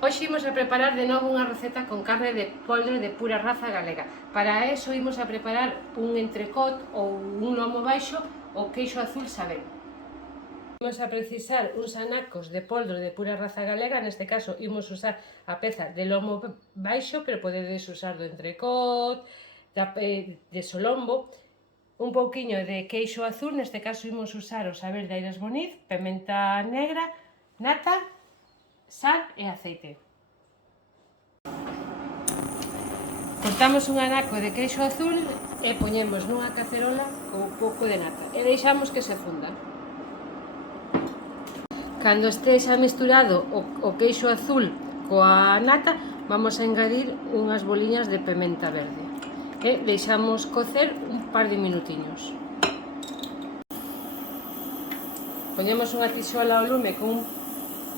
Hoxe imos a preparar de novo unha receta con carne de poldro de pura raza galega. Para eso imos a preparar un entrecot ou un lomo baixo ou queixo azul sabén. Imos a precisar uns anacos de poldro de pura raza galega, neste caso imos usar a peza de lomo baixo, pero podedes usar do entrecot, de solombo, un pouquiño de queixo azul, neste caso imos usar o saber de Aires Boniz, pementa negra, nata, sal e aceite. Cortamos un anaco de queixo azul e poñemos nunha cacerola con un pouco de nata e deixamos que se funda. Cando estexa mesturado o queixo azul coa nata, vamos a engadir unhas boliñas de pementa verde e deixamos cocer un par de minutiños. Poñemos unha tixola ao lume con un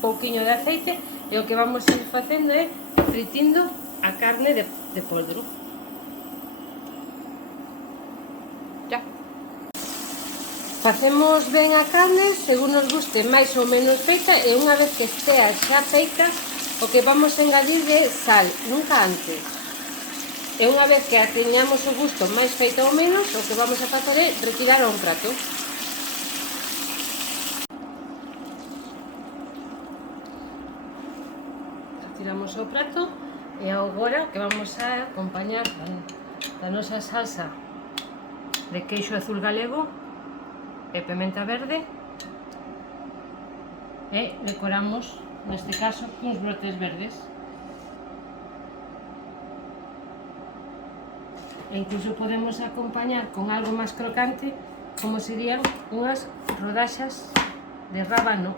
pouquiño de aceite e o que vamos a ir facendo é fritindo a carne de poldro. Ya. Facemos ben a carne según nos guste máis ou menos feita e unha vez que estea xa feita o que vamos a engadir é sal, nunca antes. E unha vez que a teñamos o gusto máis feita ou menos, o que vamos a facer é retirar a un prato. Retiramos o prato e agora que vamos a acompañar da nosa salsa de queixo azul galego e pementa verde e decoramos, neste caso, cuns brotes verdes. E incluso podemos acompañar con algo máis crocante, como serían unhas rodaxas de rábano.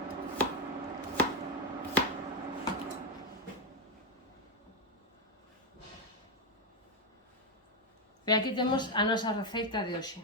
E aquí temos a nosa receita de hoxe.